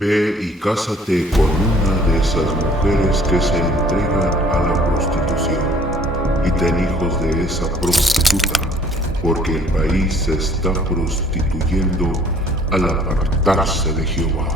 Ve y cásate con una de esas mujeres que se entregan a la prostitución y ten hijos de esa prostituta, porque el país se está prostituyendo al apartarse de Jehová.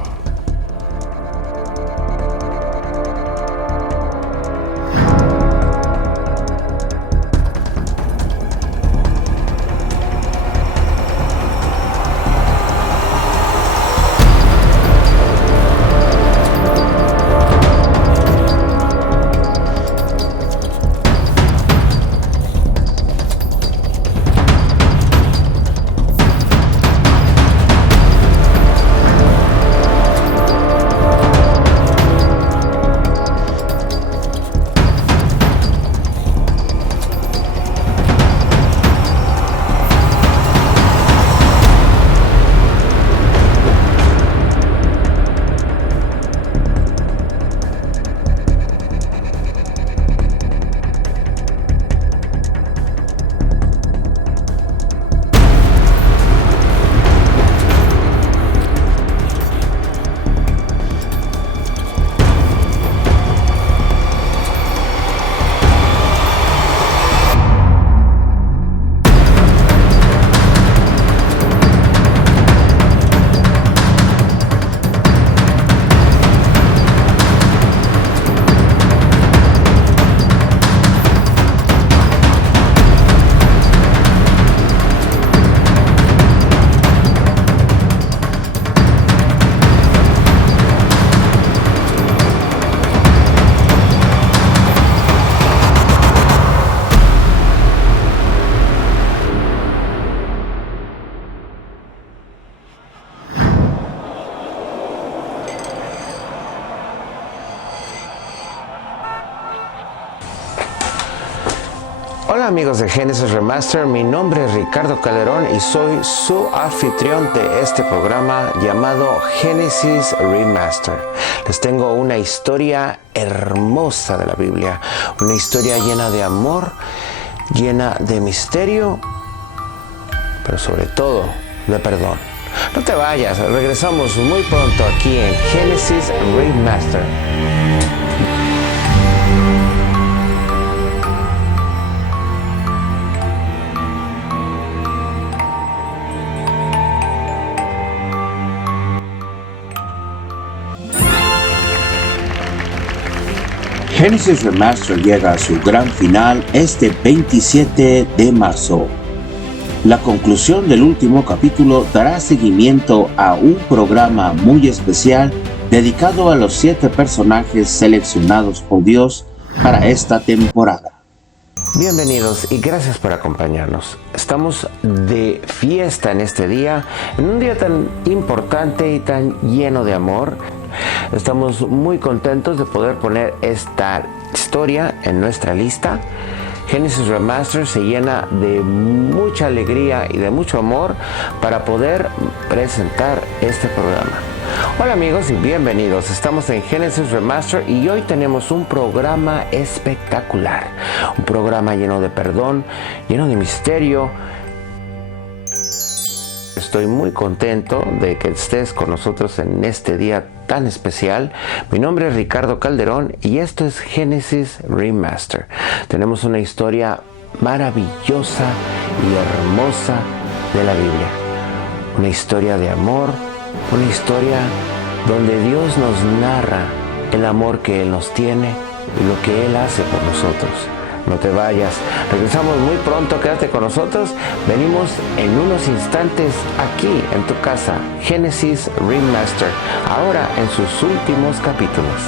Hola amigos de Genesis Remaster, mi nombre es Ricardo Calderón y soy su anfitrión de este programa llamado Genesis Remaster. Les tengo una historia hermosa de la Biblia, una historia llena de amor, llena de misterio, pero sobre todo de perdón. No te vayas, regresamos muy pronto aquí en Genesis Remaster. Genesis Remaster llega a su gran final este 27 de marzo. La conclusión del último capítulo dará seguimiento a un programa muy especial dedicado a los 7 personajes seleccionados por Dios para esta temporada. Bienvenidos y gracias por acompañarnos. Estamos de fiesta en este día, en un día tan importante y tan lleno de amor. Estamos muy contentos de poder poner esta historia en nuestra lista. Genesis Remaster se llena de mucha alegría y de mucho amor para poder presentar este programa. Hola amigos y bienvenidos. Estamos en Genesis Remaster y hoy tenemos un programa espectacular. Un programa lleno de perdón, lleno de misterio. Estoy muy contento de que estés con nosotros en este día tan especial. Mi nombre es Ricardo Calderón y esto es Genesis Remaster. Tenemos una historia maravillosa y hermosa de la Biblia. Una historia de amor, una historia donde Dios nos narra el amor que Él nos tiene y lo que Él hace por nosotros. No te vayas, regresamos muy pronto, quédate con nosotros. Venimos en unos instantes aquí en tu casa, Genesis Remaster, ahora en sus últimos capítulos.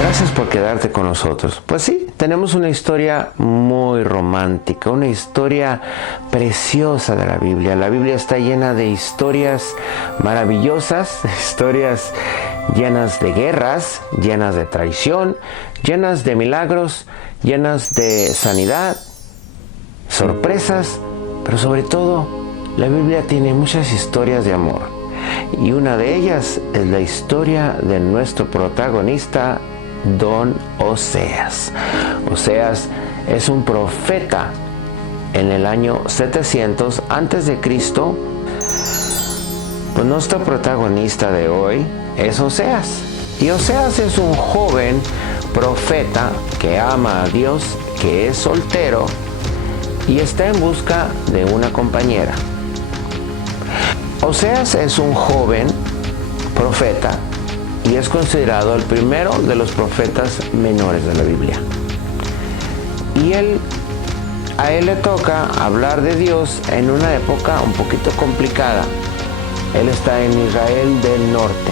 Gracias por quedarte con nosotros. Pues sí, tenemos una historia muy romántica, una historia preciosa de la Biblia. La Biblia está llena de historias maravillosas, historias llenas de guerras, llenas de traición, llenas de milagros, llenas de sanidad, sorpresas, pero sobre todo la Biblia tiene muchas historias de amor. Y una de ellas es la historia de nuestro protagonista, Don Oseas. Oseas es un profeta en el año 700 antes de Cristo. Pues nuestro protagonista de hoy es Oseas. Y Oseas es un joven profeta que ama a Dios, que es soltero y está en busca de una compañera. Oseas es un joven profeta y es considerado el primero de los profetas menores de la Biblia. Y a él le toca hablar de Dios en una época un poquito complicada. Él está en Israel del norte.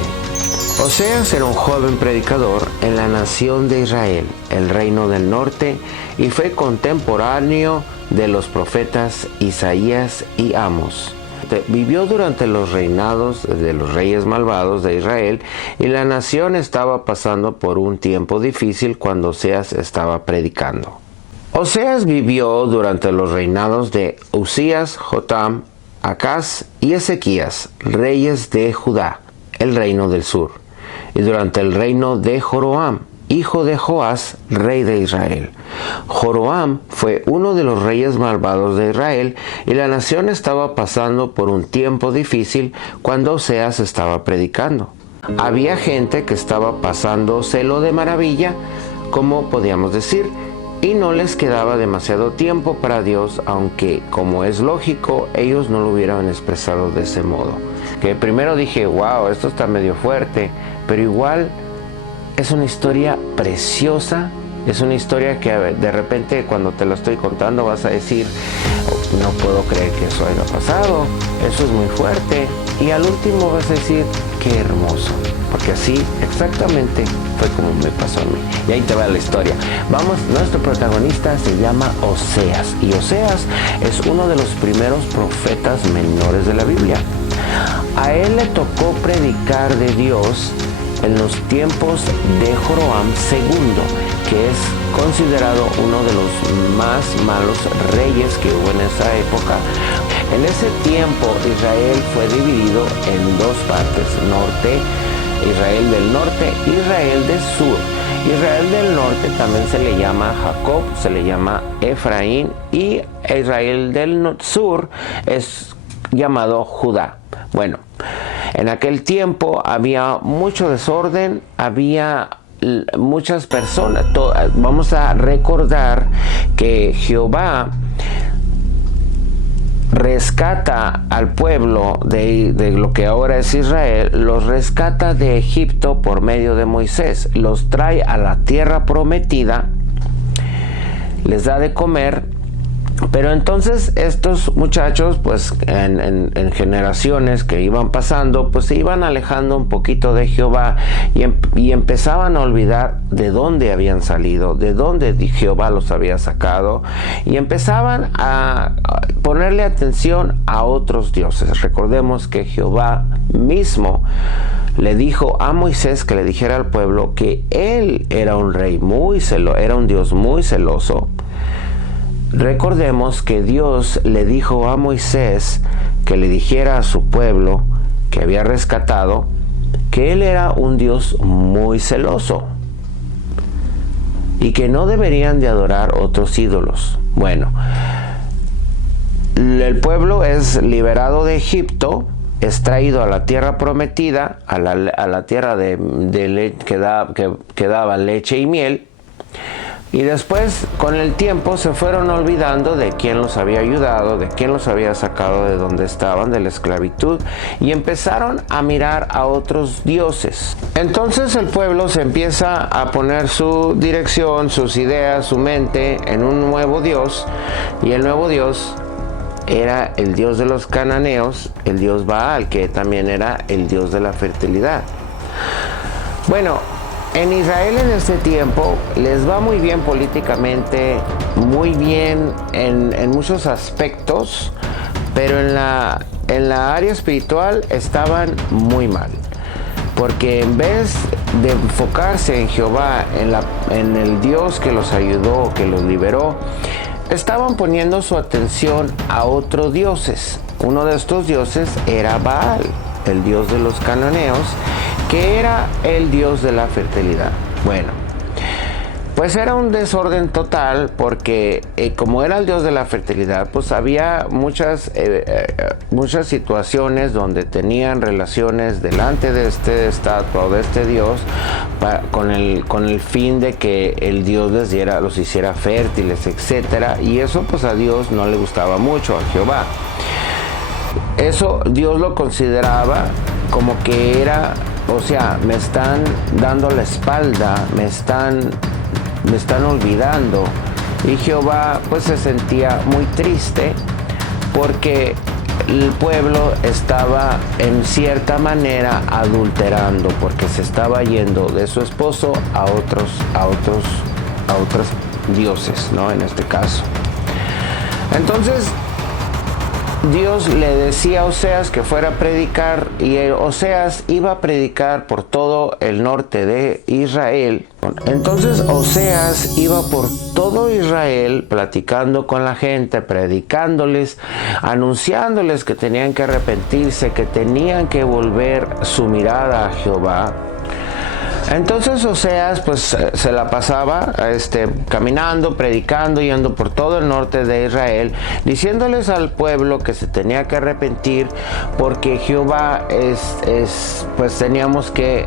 Oseas era un joven predicador en la nación de Israel, el reino del norte, y fue contemporáneo de los profetas Isaías y Amos. Vivió durante los reinados de los reyes malvados de Israel y la nación estaba pasando por un tiempo difícil cuando Oseas estaba predicando. Oseas vivió durante los reinados de Usías, Jotam, Acaz y Ezequías, reyes de Judá, el reino del sur, y durante el reino de Joroam, hijo de Joás, rey de Israel. Joroam fue uno de los reyes malvados de Israel y la nación estaba pasando por un tiempo difícil cuando Oseas estaba predicando. Había gente que estaba pasándoselo de maravilla, como podíamos decir, y no les quedaba demasiado tiempo para Dios, aunque, como es lógico, ellos no lo hubieran expresado de ese modo. Que primero dije, wow, esto está medio fuerte, pero igual es una historia preciosa, es una historia que de repente cuando te lo estoy contando vas a decir, oh, no puedo creer que eso haya pasado, eso es muy fuerte, y al último vas a decir, qué hermoso, porque así exactamente fue como me pasó a mí. Y ahí te va la historia. Vamos, nuestro protagonista se llama Oseas, y Oseas es uno de los primeros profetas menores de la Biblia. A él le tocó predicar de Dios en los tiempos de Joroam II, que es considerado uno de los más malos reyes que hubo en esa época. En ese tiempo Israel fue dividido en dos partes, Israel del norte, Israel del sur. Israel del norte también se le llama Jacob, se le llama Efraín, y Israel del sur es llamado Judá. Bueno, en aquel tiempo había mucho desorden, había muchas personas. Vamos a recordar que Jehová rescata al pueblo de lo que ahora es Israel, los rescata de Egipto por medio de Moisés, los trae a la tierra prometida, les da de comer. Pero entonces estos muchachos, pues en generaciones que iban pasando, pues se iban alejando un poquito de Jehová y empezaban a olvidar de dónde habían salido, de dónde Jehová los había sacado, y empezaban a ponerle atención a otros dioses. Recordemos que Jehová mismo le dijo a Moisés que le dijera al pueblo que él era un rey era un Dios muy celoso. Recordemos que Dios le dijo a Moisés que le dijera a su pueblo que había rescatado que él era un Dios muy celoso y que no deberían de adorar otros ídolos. Bueno, el pueblo es liberado de Egipto, es traído a la tierra prometida, a la tierra que daba leche y miel. Y después, con el tiempo, se fueron olvidando de quién los había ayudado, de quién los había sacado de donde estaban, de la esclavitud, y empezaron a mirar a otros dioses. Entonces el pueblo se empieza a poner su dirección, sus ideas, su mente en un nuevo Dios, y el nuevo Dios era el Dios de los cananeos, el Dios Baal, que también era el Dios de la fertilidad. Bueno, En Israel en este tiempo les va muy bien políticamente, muy bien en muchos aspectos, pero en la área espiritual estaban muy mal. Porque en vez de enfocarse en Jehová, en el Dios que los ayudó, que los liberó, estaban poniendo su atención a otros dioses. Uno de estos dioses era Baal, el dios de los cananeos, que era el dios de la fertilidad. Bueno, pues era un desorden total porque como era el dios de la fertilidad, pues había muchas situaciones donde tenían relaciones delante de este estatua o de este dios con el fin de que el dios los hiciera fértiles, etcétera, y eso pues a Dios no le gustaba mucho, a Jehová. Eso Dios lo consideraba como que era, o sea, me están dando la espalda, me están olvidando. Y Jehová pues se sentía muy triste porque el pueblo estaba en cierta manera adulterando, porque se estaba yendo de su esposo a otros dioses, ¿no? En este caso. Entonces Dios le decía a Oseas que fuera a predicar, y Oseas iba a predicar por todo el norte de Israel. Entonces Oseas iba por todo Israel platicando con la gente, predicándoles, anunciándoles que tenían que arrepentirse, que tenían que volver su mirada a Jehová. Entonces Oseas pues se la pasaba caminando, predicando, yendo por todo el norte de Israel, diciéndoles al pueblo que se tenía que arrepentir porque Jehová pues teníamos que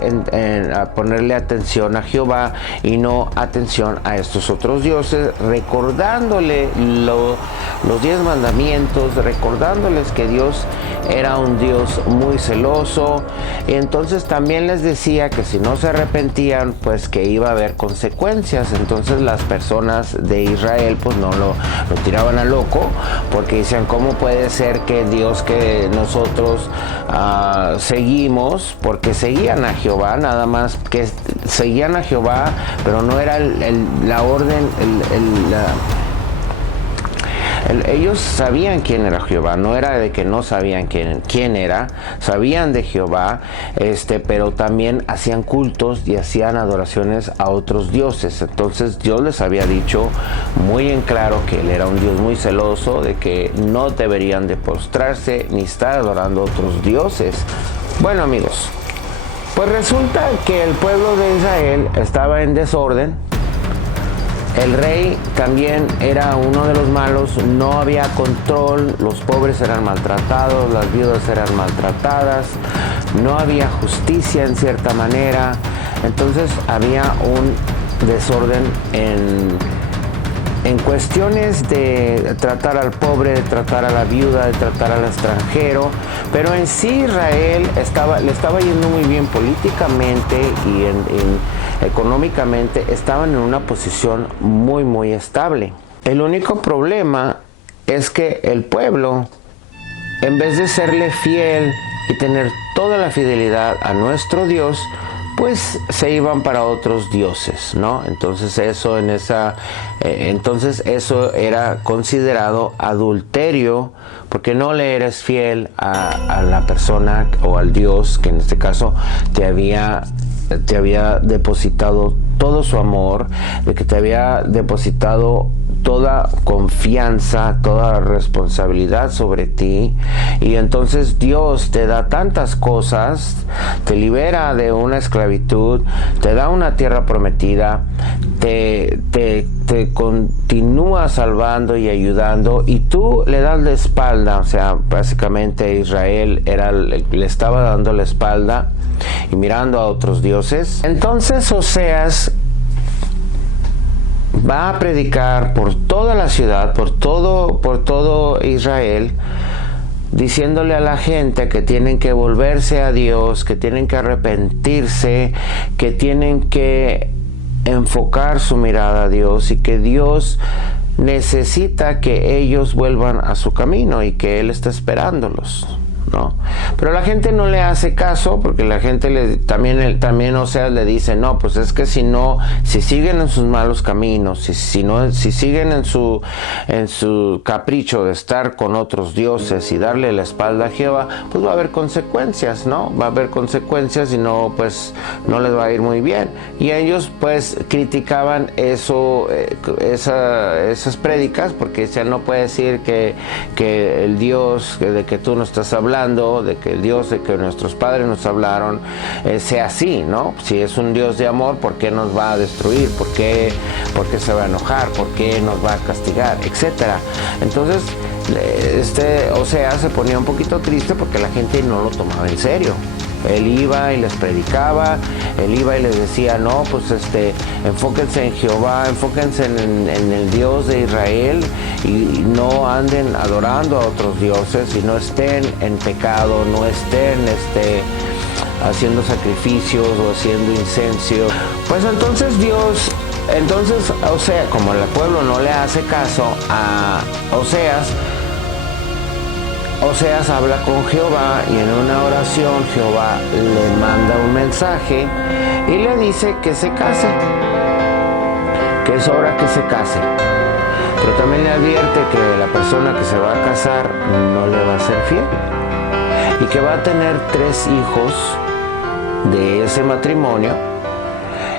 ponerle atención a Jehová y no atención a estos otros dioses, recordándole los 10 mandamientos, recordándoles que Dios era un Dios muy celoso. Y entonces también les decía que si no se arrepentían, pues que iba a haber consecuencias. Entonces las personas de Israel pues no lo tiraban a loco, porque decían, ¿cómo puede ser que Dios que nosotros seguimos? Porque seguían a Jehová, nada más que seguían a Jehová, pero no era la orden, ellos sabían quién era Jehová, no era de que no sabían quién era, sabían de Jehová, pero también hacían cultos y hacían adoraciones a otros dioses. Entonces Dios les había dicho muy en claro que Él era un Dios muy celoso, de que no deberían de postrarse ni estar adorando a otros dioses. Bueno, amigos, pues resulta que el pueblo de Israel estaba en desorden. El rey también era uno de los malos, no había control, los pobres eran maltratados, las viudas eran maltratadas, no había justicia en cierta manera. Entonces había un desorden en cuestiones de tratar al pobre, de tratar a la viuda, de tratar al extranjero, pero en sí Israel le estaba yendo muy bien políticamente y económicamente, estaban en una posición muy muy estable. El único problema es que el pueblo, en vez de serle fiel y tener toda la fidelidad a nuestro Dios, pues se iban para otros dioses, ¿no? Entonces eso era considerado adulterio, porque no le eres fiel a la persona o al Dios que en este caso te había depositado todo su amor, de que te había depositado toda confianza, toda responsabilidad sobre ti. Y entonces Dios te da tantas cosas, te libera de una esclavitud, te da una tierra prometida, te continúa salvando y ayudando, y tú le das la espalda. O sea, básicamente Israel le estaba dando la espalda y mirando a otros dioses. Entonces Oseas va a predicar por toda la ciudad, por todo Israel, diciéndole a la gente que tienen que volverse a Dios, que tienen que arrepentirse, que tienen que enfocar su mirada a Dios, y que Dios necesita que ellos vuelvan a su camino y que Él está esperándolos, ¿no? Pero la gente no le hace caso, porque la gente también Oseas le dice, no, pues es que si siguen en sus malos caminos, si siguen en su capricho de estar con otros dioses y darle la espalda a Jehová, pues va a haber consecuencias, ¿no? Va a haber consecuencias y no, pues no les va a ir muy bien. Y ellos pues criticaban esas prédicas, porque decían, no puede decir que el Dios de que tú nos estás hablando, de que el Dios de que nuestros padres nos hablaron, sea así, ¿no? Si es un Dios de amor, ¿por qué nos va a destruir? ¿Por qué se va a enojar? ¿Por qué nos va a castigar? Etcétera. Entonces, Oseas se ponía un poquito triste porque la gente no lo tomaba en serio. Él iba y les predicaba, él iba y les decía, no, pues enfóquense en Jehová, enfóquense en el Dios de Israel y no anden adorando a otros dioses y no estén en pecado, no estén haciendo sacrificios o haciendo incenso. Pues entonces Oseas, como el pueblo no le hace caso a Oseas habla con Jehová y en una oración Jehová le manda un mensaje y le dice que se case, que es hora que se case. Pero también le advierte que la persona que se va a casar no le va a ser fiel y que va a tener 3 hijos de ese matrimonio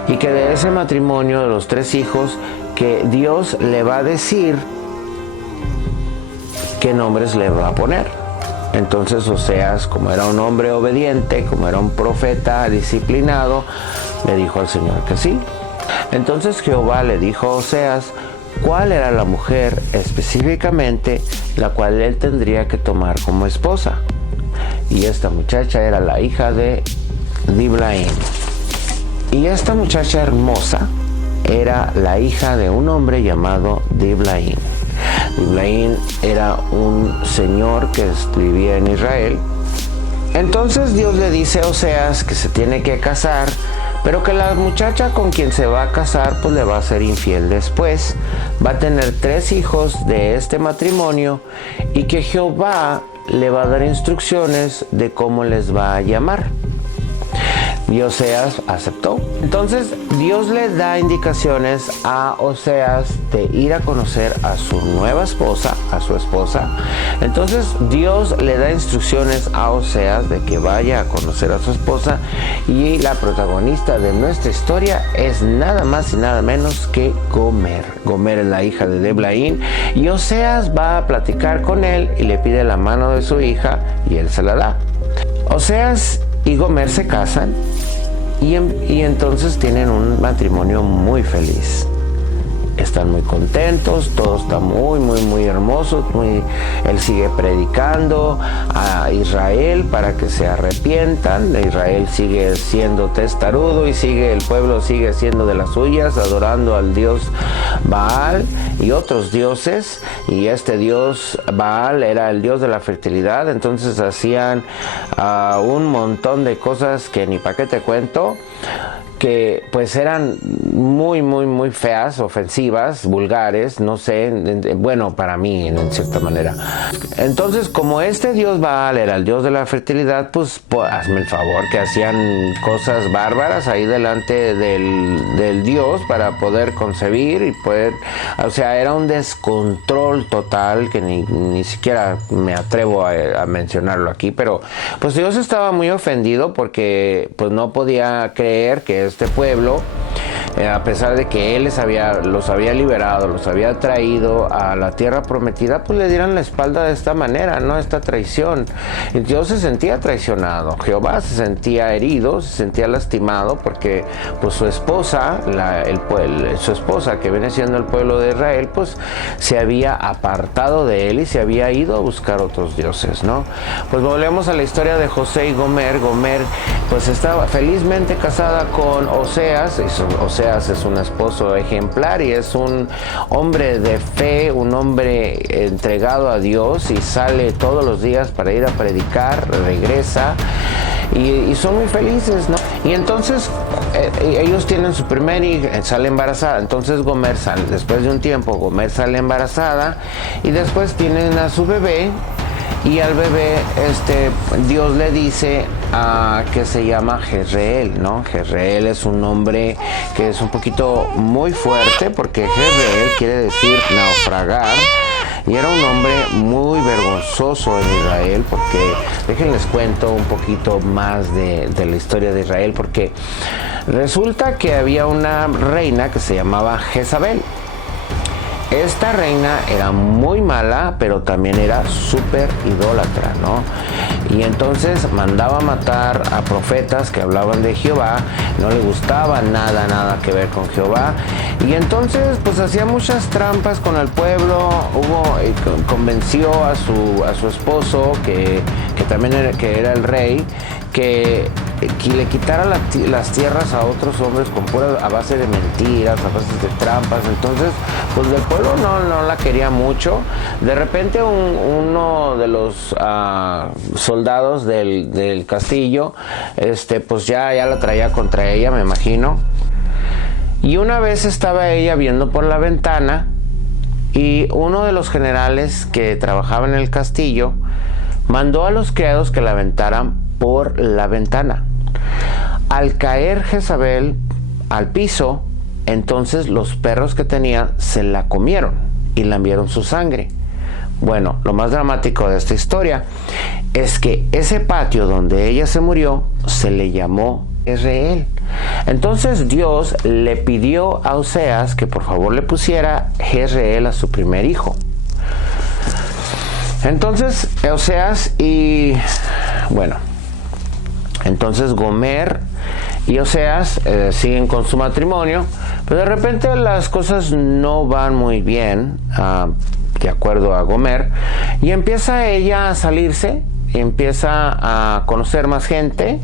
y que de ese matrimonio, de los 3 hijos, que Dios le va a decir qué nombres le va a poner. Entonces Oseas, como era un hombre obediente, como era un profeta disciplinado, le dijo al Señor que sí. Entonces Jehová le dijo a Oseas cuál era la mujer específicamente la cual él tendría que tomar como esposa. Y esta muchacha era la hija de Diblaim. Y esta muchacha hermosa era la hija de un hombre llamado Diblaim. Diblaim era un señor que vivía en Israel. Entonces Dios le dice a Oseas que se tiene que casar, pero que la muchacha con quien se va a casar pues le va a ser infiel después. Va a tener 3 hijos de este matrimonio y que Jehová le va a dar instrucciones de cómo les va a llamar. Y Oseas aceptó. Entonces Dios le da indicaciones a Oseas de ir a conocer a su nueva esposa, a su esposa. Entonces Dios le da instrucciones a Oseas de que vaya a conocer a su esposa, y la protagonista de nuestra historia es nada más y nada menos que Gomer. Gomer es la hija de Diblaim, y Oseas va a platicar con él y le pide la mano de su hija y él se la da. Oseas y Gomer se casan y entonces tienen un matrimonio muy feliz. Están muy contentos, todo está muy hermoso. Él sigue predicando a Israel para que se arrepientan. Israel sigue siendo testarudo y el pueblo sigue siendo de las suyas, adorando al dios Baal y otros dioses. Y este dios Baal era el dios de la fertilidad. Entonces hacían un montón de cosas que ni para qué te cuento, que pues eran muy feas, ofensivas, vulgares, no sé, bueno, para mí en cierta manera. Entonces, como este dios Baal era el dios de la fertilidad, pues hazme el favor, que hacían cosas bárbaras ahí delante del dios para poder concebir y poder, o sea, era un descontrol total que ni siquiera me atrevo a mencionarlo aquí, pero pues Dios estaba muy ofendido porque pues no podía creer que este pueblo, a pesar de que él los había liberado, los había traído a la tierra prometida, pues le dieran la espalda de esta manera, ¿no? Esta traición. Y Dios se sentía traicionado, Jehová se sentía herido, se sentía lastimado, porque pues su esposa, su esposa que viene siendo el pueblo de Israel, pues se había apartado de él y se había ido a buscar otros dioses, ¿no? Pues volvemos a la historia de José y Gomer. Gomer pues estaba felizmente casada con Oseas. Oseas es un esposo ejemplar y es un hombre de fe, un hombre entregado a Dios, y sale todos los días para ir a predicar, regresa y son muy felices, ¿no? Y entonces ellos tienen su primer hija, sale embarazada. Entonces Gomer después de un tiempo, Gomer sale embarazada y después tienen a su bebé. y al bebé Dios le dice que se llama Jezreel, ¿no? Jezreel es un nombre que es un poquito muy fuerte, porque Jezreel quiere decir naufragar, y era un hombre muy vergonzoso en Israel, porque déjenles cuento un poquito más de la historia de Israel, porque resulta que había una reina que se llamaba Jezabel. Esta reina era muy mala, pero también era súper idólatra, ¿no? Y entonces mandaba matar a profetas que hablaban de Jehová, no le gustaba nada que ver con Jehová, y entonces pues hacía muchas trampas con el pueblo. Convenció a su esposo, que también era el rey, que le quitara las tierras a otros hombres a base de mentiras, a base de trampas. Entonces pues el pueblo no la quería mucho. De repente uno de los soldados del castillo pues ya la traía contra ella, me imagino. Y una vez estaba ella viendo por la ventana, y uno de los generales que trabajaba en el castillo mandó a los criados que la aventaran por la ventana. Al caer Jezabel al piso, entonces los perros que tenía se la comieron y lambieron su sangre. Bueno, lo más dramático de esta historia es que ese patio donde ella se murió se le llamó Jezreel. Entonces Dios le pidió a Oseas que por favor le pusiera Jezreel a su primer hijo. Entonces Oseas entonces Gomer y Oseas siguen con su matrimonio, pero de repente las cosas no van muy bien, de acuerdo a Gomer, y empieza ella a salirse, empieza a conocer más gente,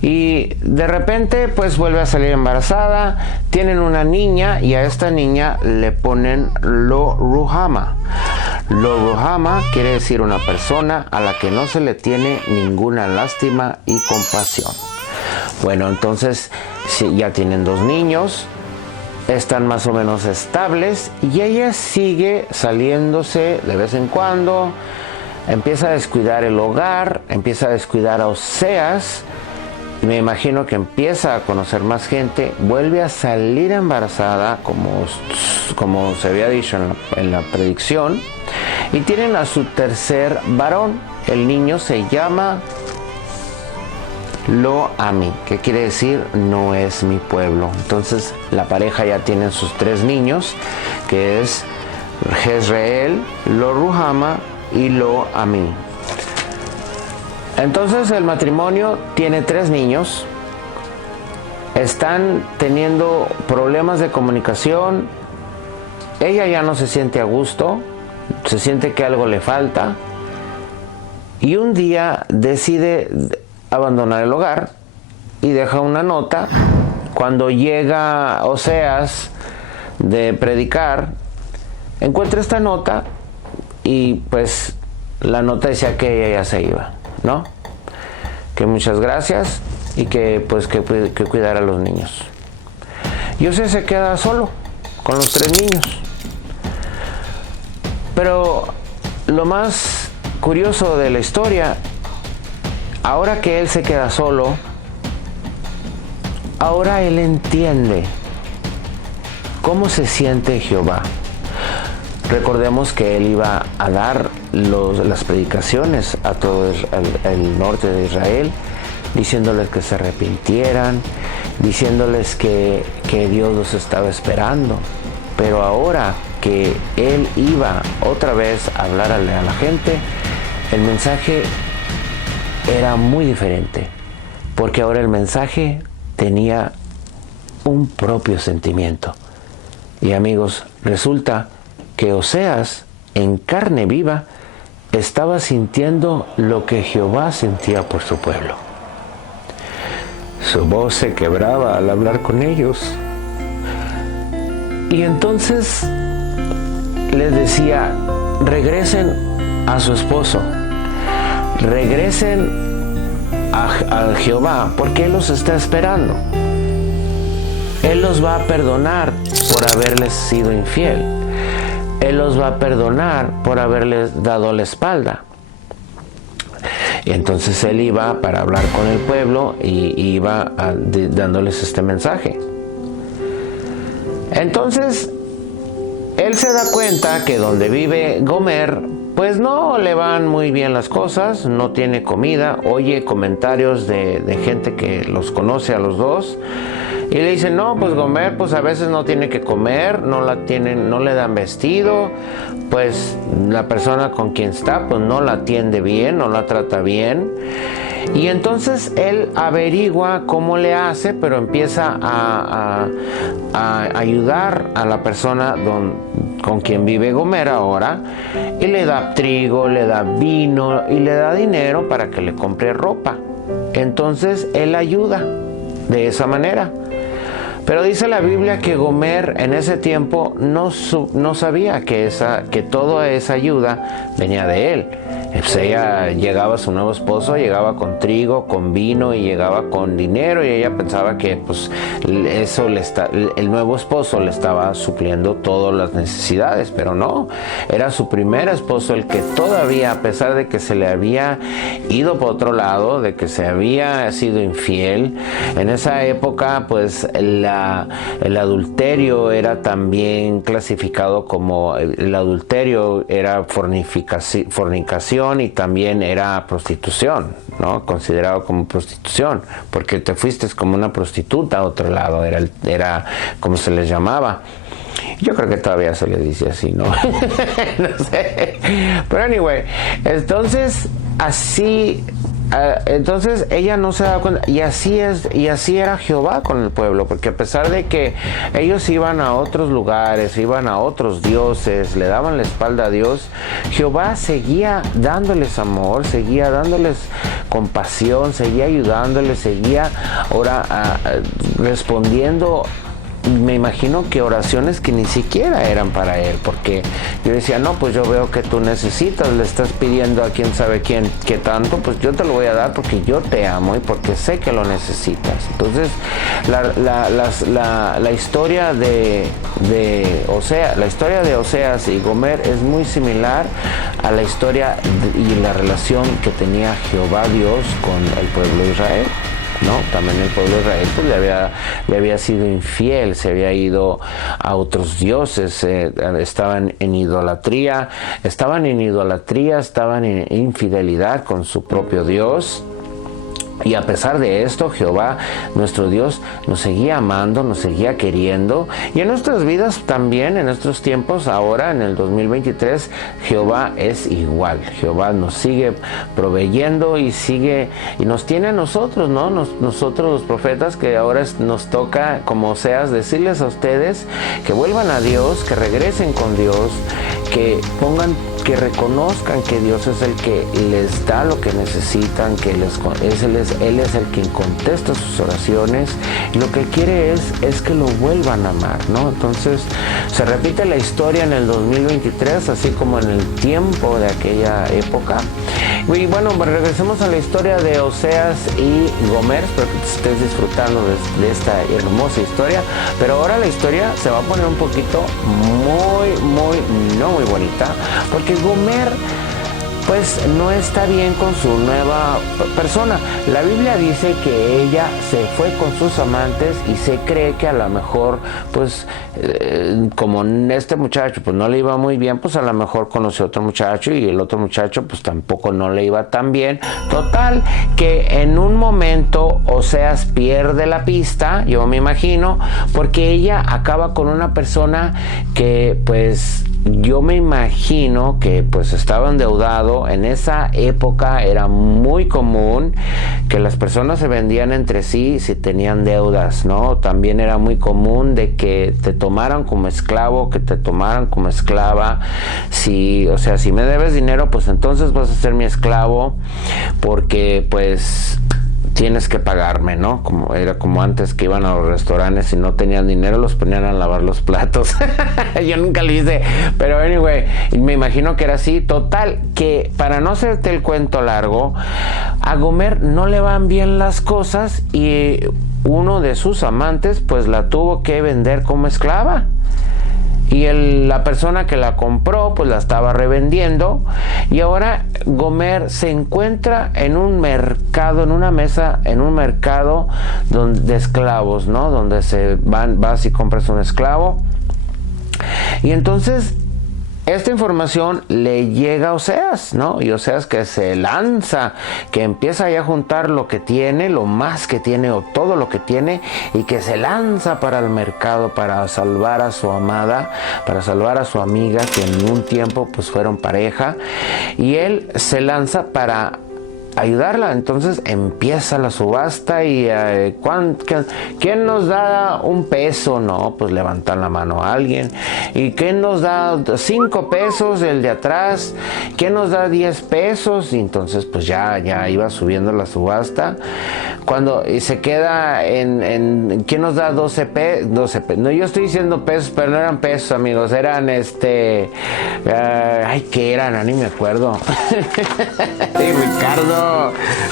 y de repente pues vuelve a salir embarazada. Tienen una niña, y a esta niña le ponen Lo Ruhama. Lo Ruhama quiere decir una persona a la que no se le tiene ninguna lástima y compasión. Bueno, entonces ya tienen 2 niños, están más o menos estables, y ella sigue saliéndose de vez en cuando. Empieza a descuidar el hogar, empieza a descuidar a Oseas. Me imagino que empieza a conocer más gente, vuelve a salir embarazada, como se había dicho en la predicción, y tienen a su tercer varón. El niño se llama Lo Ami, que quiere decir no es mi pueblo. Entonces la pareja ya tiene sus 3 niños, que es Jezreel, Lo Ruhama y Lo Ami. Entonces el matrimonio tiene 3 niños, están teniendo problemas de comunicación, ella ya no se siente a gusto, se siente que algo le falta, y un día decide abandonar el hogar y deja una nota. Cuando llega Oseas de predicar, encuentra esta nota, y pues la nota decía que ella ya se iba, ¿no? Que muchas gracias, y que cuidara a los niños. Y Oseas se queda solo con los 3 niños. Pero lo más curioso de la historia, ahora que él se queda solo, ahora él entiende cómo se siente Jehová. Recordemos que él iba a dar las predicaciones a todo el norte de Israel, diciéndoles que se arrepintieran, diciéndoles que Dios los estaba esperando. Pero ahora que él iba otra vez a hablarle a la gente, el mensaje era muy diferente, porque ahora el mensaje tenía un propio sentimiento. Y amigos, resulta que Oseas, en carne viva, estaba sintiendo lo que Jehová sentía por su pueblo. Su voz se quebraba al hablar con ellos. Y entonces les decía: regresen a su esposo, regresen a Jehová, porque Él los está esperando. Él los va a perdonar por haberles sido infiel. Él los va a perdonar por haberles dado la espalda. Entonces él iba para hablar con el pueblo y iba dándoles este mensaje. Entonces él se da cuenta que donde vive Gomer, pues no le van muy bien las cosas, no tiene comida, oye comentarios de gente que los conoce a los dos y le dicen, no, pues Gomer pues a veces no tiene que comer, no le dan vestido, pues la persona con quien está pues no la atiende bien, no la trata bien. Y entonces él averigua cómo le hace, pero empieza a ayudar a la persona con quien vive Gomer ahora, y le da trigo, le da vino y le da dinero para que le compre ropa. Entonces él ayuda de esa manera. Pero dice la Biblia que Gomer en ese tiempo no sabía que toda esa ayuda venía de él. Pues ella llegaba, su nuevo esposo llegaba con trigo, con vino y llegaba con dinero, y ella pensaba que pues eso el nuevo esposo le estaba supliendo todas las necesidades, pero no, era su primer esposo el que todavía, a pesar de que se le había ido por otro lado, de que se había sido infiel, en esa época pues el adulterio era también clasificado como, el adulterio era fornicación y también era prostitución, ¿no? Considerado como prostitución, porque te fuiste como una prostituta a otro lado, era como se les llamaba. Yo creo que todavía se le dice así, ¿no? No sé. Pero anyway, entonces ella no se da cuenta, y así era Jehová con el pueblo, porque a pesar de que ellos iban a otros lugares, iban a otros dioses, le daban la espalda a Dios, Jehová seguía dándoles amor, seguía dándoles compasión, seguía ayudándoles, seguía respondiendo. Me imagino que oraciones que ni siquiera eran para él, porque yo decía, no, pues yo veo que tú necesitas, le estás pidiendo a quién sabe quién, qué tanto, pues yo te lo voy a dar porque yo te amo y porque sé que lo necesitas. Entonces, la historia de Oseas y Gomer es muy similar a la historia y la relación que tenía Jehová Dios con el pueblo de Israel. ¿No? También el pueblo de Israel pues, le había sido infiel, se había ido a otros dioses, estaban en idolatría, estaban en infidelidad con su propio Dios. Y a pesar de esto, Jehová, nuestro Dios, nos seguía amando, nos seguía queriendo. Y en nuestras vidas también, en nuestros tiempos, ahora en el 2023, Jehová es igual. Jehová nos sigue proveyendo y nos tiene a nosotros, ¿no? Nosotros los profetas, que ahora nos toca, como Oseas, decirles a ustedes que vuelvan a Dios, que regresen con Dios, que reconozcan que Dios es el que les da lo que necesitan, que Él es el quien contesta sus oraciones, y lo que quiere es que lo vuelvan a amar, ¿no? Entonces se repite la historia en el 2023, así como en el tiempo de aquella época. Y bueno, regresemos a la historia de Oseas y Gomer. Espero que estés disfrutando de esta hermosa historia, pero ahora la historia se va a poner un poquito no muy bonita, porque Gomer pues no está bien con su nueva persona. La Biblia dice que ella se fue con sus amantes y se cree que a lo mejor pues como este muchacho pues no le iba muy bien, pues a lo mejor conoció otro muchacho y el otro muchacho pues tampoco no le iba tan bien. Total, que en un momento Oseas pierde la pista, yo me imagino, porque ella acaba con una persona que pues yo me imagino que pues estaba endeudado. En esa época era muy común que las personas se vendían entre sí si tenían deudas, ¿no? También era muy común de que te tomaran como esclavo, que te tomaran como esclava. Si me debes dinero, pues entonces vas a ser mi esclavo, porque pues tienes que pagarme, ¿no? Era como antes, que iban a los restaurantes y no tenían dinero, los ponían a lavar los platos. Yo nunca lo hice, pero anyway, me imagino que era así. Total, que para no hacerte el cuento largo, a Gomer no le van bien las cosas y uno de sus amantes pues la tuvo que vender como esclava. Y la persona que la compró pues la estaba revendiendo, y ahora Gomer se encuentra en un mercado, en una mesa, en un mercado de esclavos, ¿no? Donde vas y compras un esclavo. Y entonces esta información le llega a Oseas, ¿no? Y Oseas, que se lanza, que empieza ya a juntar lo que tiene, lo más que tiene o todo lo que tiene, y que se lanza para el mercado para salvar a su amada, para salvar a su amiga, que en un tiempo pues fueron pareja, y él se lanza para ayudarla. Entonces empieza la subasta y ¿quién nos da un peso? No, pues levantan la mano a alguien. ¿Y quién nos da 5 pesos? El de atrás. ¿Quién nos da 10 pesos? Y entonces pues ya iba subiendo la subasta. Y se queda en ¿quién nos da 12 pesos? No, yo estoy diciendo pesos, pero no eran pesos, amigos, eran ¿qué eran? Ni me acuerdo. Ay, Ricardo,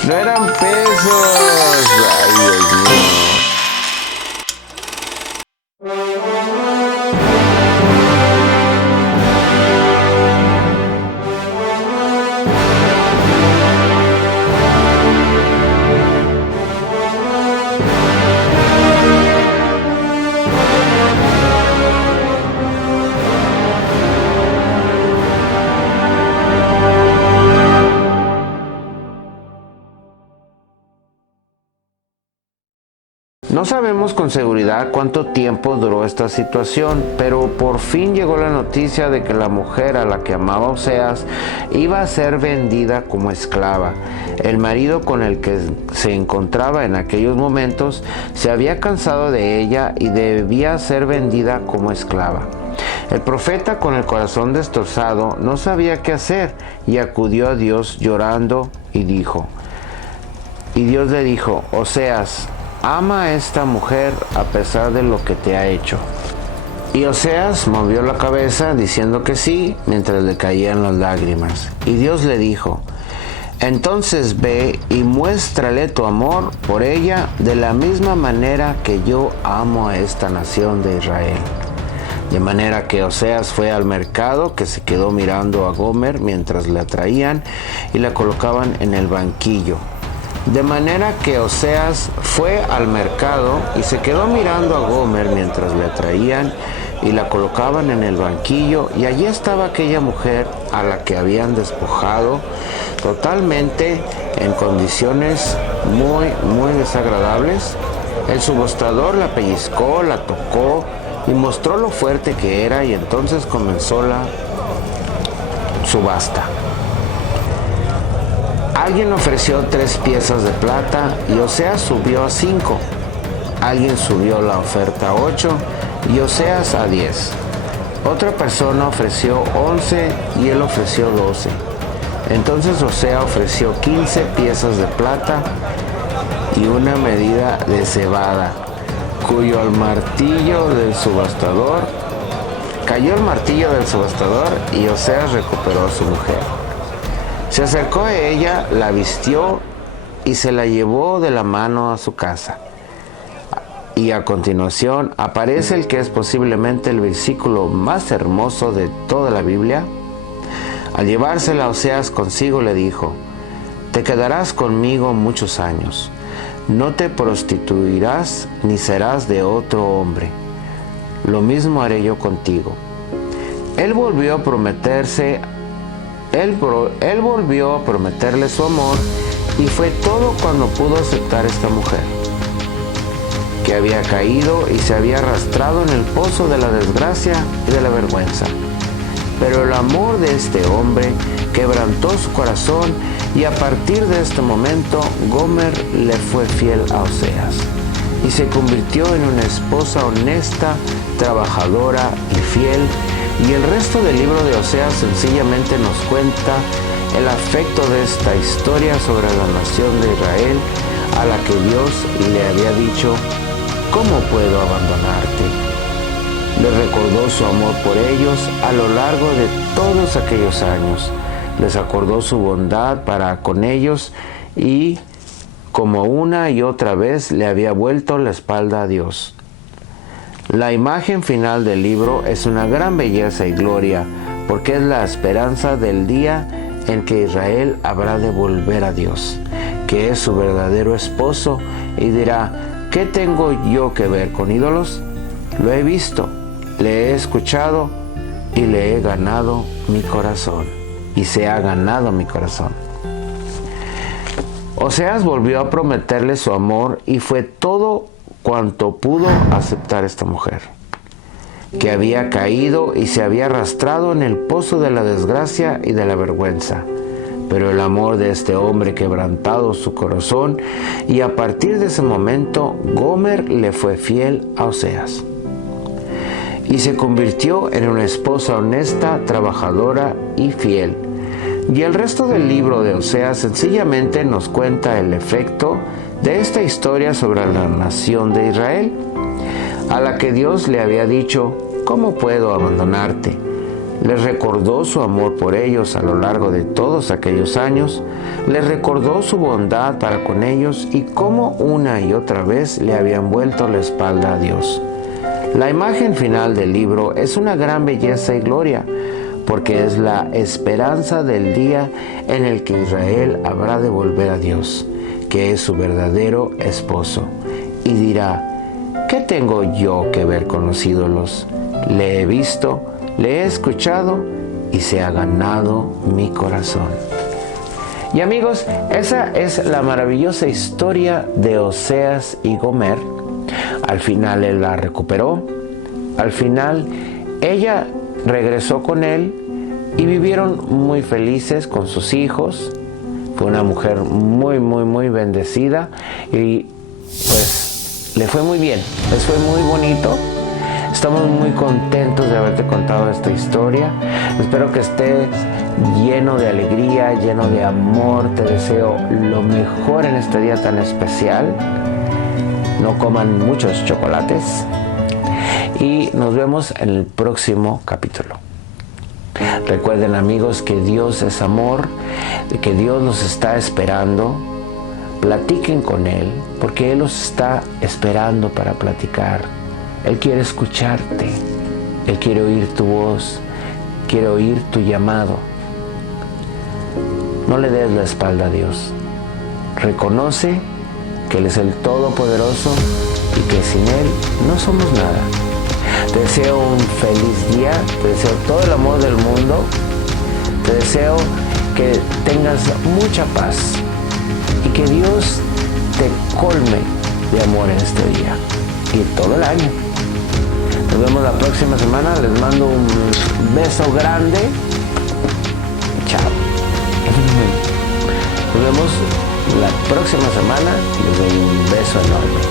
no eran pesos. Ay, Dios mío. No sabemos con seguridad cuánto tiempo duró esta situación, pero por fin llegó la noticia de que la mujer a la que amaba Oseas iba a ser vendida como esclava. El marido con el que se encontraba en aquellos momentos se había cansado de ella y debía ser vendida como esclava. El profeta, con el corazón destrozado, no sabía qué hacer y acudió a Dios llorando y Dios le dijo: Oseas, ama a esta mujer a pesar de lo que te ha hecho. Y Oseas movió la cabeza diciendo que sí, mientras le caían las lágrimas. Y Dios le dijo: entonces ve y muéstrale tu amor por ella de la misma manera que yo amo a esta nación de Israel. De manera que Oseas fue al mercado, que se quedó mirando a Gomer mientras la traían y la colocaban en el banquillo. De manera que Oseas fue al mercado y se quedó mirando a Gomer mientras la traían y la colocaban en el banquillo, y allí estaba aquella mujer a la que habían despojado totalmente, en condiciones muy, muy desagradables. El subastador la pellizcó, la tocó y mostró lo fuerte que era, y entonces comenzó la subasta. Alguien ofreció 3 piezas de plata y Oseas subió a 5. Alguien subió la oferta a 8 y Oseas a 10. Otra persona ofreció 11 y él ofreció 12. Entonces Oseas ofreció 15 piezas de plata y una medida de cebada, cayó el martillo del subastador y Oseas recuperó a su mujer. Se acercó a ella, la vistió y se la llevó de la mano a su casa. Y a continuación aparece el que es posiblemente el versículo más hermoso de toda la Biblia. Al llevársela, Oseas consigo le dijo: te quedarás conmigo muchos años, no te prostituirás ni serás de otro hombre. Lo mismo haré yo contigo. Él volvió a prometerle su amor, y fue todo cuando pudo aceptar esta mujer, que había caído y se había arrastrado en el pozo de la desgracia y de la vergüenza. Pero el amor de este hombre quebrantó su corazón, y a partir de este momento Gomer le fue fiel a Oseas y se convirtió en una esposa honesta, trabajadora y fiel. Y el resto del libro de Oseas sencillamente nos cuenta el afecto de esta historia sobre la nación de Israel, a la que Dios le había dicho: ¿cómo puedo abandonarte? Le recordó su amor por ellos a lo largo de todos aquellos años. Les acordó su bondad para con ellos, y como una y otra vez le había vuelto la espalda a Dios. La imagen final del libro es una gran belleza y gloria, porque es la esperanza del día en que Israel habrá de volver a Dios, que es su verdadero esposo, y dirá: ¿qué tengo yo que ver con ídolos? Lo he visto, le he escuchado y le he ganado mi corazón. Y se ha ganado mi corazón. Oseas volvió a prometerle su amor y fue todo cuanto pudo aceptar esta mujer, que había caído y se había arrastrado en el pozo de la desgracia y de la vergüenza. Pero el amor de este hombre quebrantado su corazón, y a partir de ese momento Gomer le fue fiel a Oseas. Y se convirtió en una esposa honesta, trabajadora y fiel. Y el resto del libro de Oseas sencillamente nos cuenta el efecto de esta historia sobre la nación de Israel, a la que Dios le había dicho: ¿cómo puedo abandonarte? Les recordó su amor por ellos a lo largo de todos aquellos años, les recordó su bondad para con ellos y cómo una y otra vez le habían vuelto la espalda a Dios. La imagen final del libro es una gran belleza y gloria, porque es la esperanza del día en el que Israel habrá de volver a Dios, que es su verdadero esposo, y dirá: ¿qué tengo yo que ver con los ídolos? Le he visto, le he escuchado y se ha ganado mi corazón. Y amigos, esa es la maravillosa historia de Oseas y Gomer. Al final él la recuperó, al final ella regresó con él y vivieron muy felices con sus hijos. Fue una mujer muy bendecida y pues le fue muy bien, les fue muy bonito. Estamos muy contentos de haberte contado esta historia. Espero que estés lleno de alegría, lleno de amor. Te deseo lo mejor en este día tan especial. No coman muchos chocolates. Y nos vemos en el próximo capítulo. Recuerden, amigos, que Dios es amor, que Dios nos está esperando. Platiquen con Él, porque Él los está esperando para platicar. Él quiere escucharte, Él quiere oír tu voz, quiere oír tu llamado. No le des la espalda a Dios. Reconoce que Él es el Todopoderoso y que sin Él no somos nada. Te deseo un feliz día, te deseo todo el amor del mundo, te deseo que tengas mucha paz y que Dios te colme de amor en este día y todo el año. Nos vemos la próxima semana, les mando un beso grande. Chao. Nos vemos la próxima semana y les doy un beso enorme.